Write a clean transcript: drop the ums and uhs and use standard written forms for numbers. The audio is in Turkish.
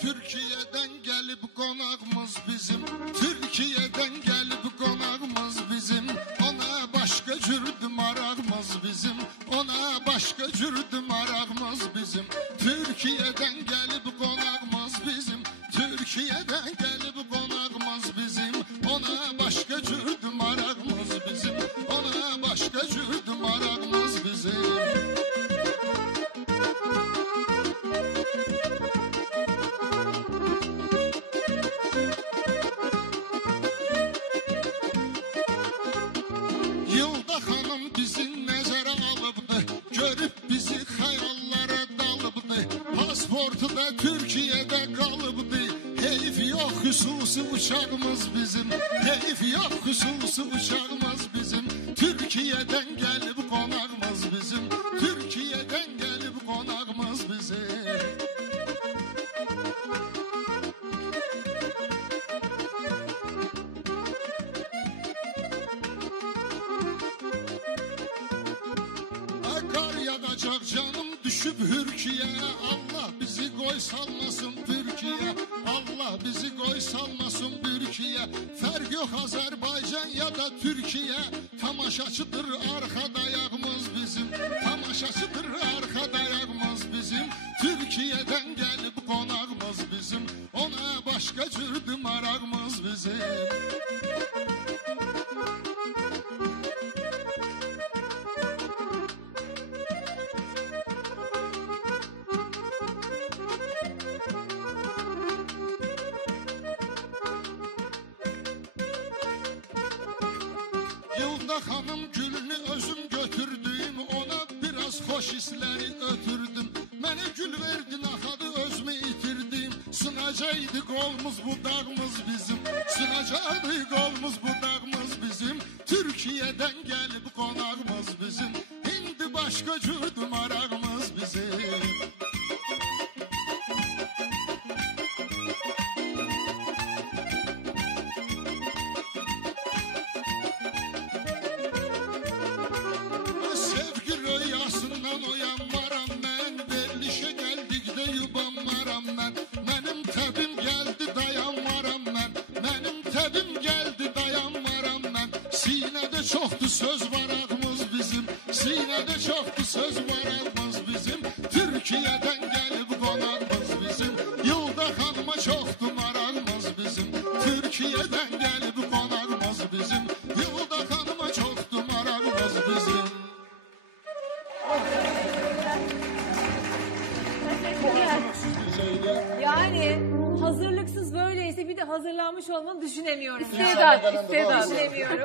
Türkiye'den gelip konağımız bizim, Türkiye'den gelip konağımız bizim. Ona başka cürdü marağımız bizim, ona başka cürdü marağımız bizim. Türkiye'den gelip konağımız bizim, Türkiye'den gelip konağımız bizim. Ona başka cürdü marağımız bizim, ona başka cürdü marağımız bizim. Yılda hanım bizi nəzərə alıbdı, görüb bizi xəyallara dalıbdı. Pasportu da Türkiye'də qalıbdı, heyf yox xüsusi uçağımız bizim, heyf yox xüsusi uçağımız bizim. Türkiye'dən gəlib qonağımız bizim, Türkiye'dən gəlib qonağımız bizim. Kar yağacak canım düşüp hürkiye, Allah bizi koy salmasın Türkiye, Allah bizi koy salmasın Türkiye. Fark yok Azerbaycan ya da Türkiye, tamaşaçıdır arka dayağımız bizim, tamaşaçıdır arka dayağımız bizim. Türkiye'den gelip konağımız bizim, ona başka cürdü marağımız bizim. Yılda hanım gülünü özüm götürdüm, ona biraz hoş hisleri ötürdüm. Mənə gül verdin axadı özümü itirdim. Sınacaydı qolumuz bu dağımız bizim, sınacaydı qolumuz bu dağımız bizim. Türkiye'den gelip konağımız bizim, indi başka cürdü marağımız bizim. Rüyasından uyanmaram mən, verilişe geldikdə yubanmaram mən. Mənim təbim geldi dayanmaram mən, mənim təbim geldi dayanmaram mən. Sinədə çoxdu söz varağımız bizim, sinədə çoxdu söz varağımız bizim. Türkiye'den gelip konağımız bizim, yılda hanıma çoxdu marağımız bizim. Türkiye'den gelip konağımız bizim, yılda hanıma çoxdu marağımız bizim. Yani hazırlıksız böyleyse bir de hazırlanmış olmanı düşünemiyorum. İstedat. Düşünemiyorum.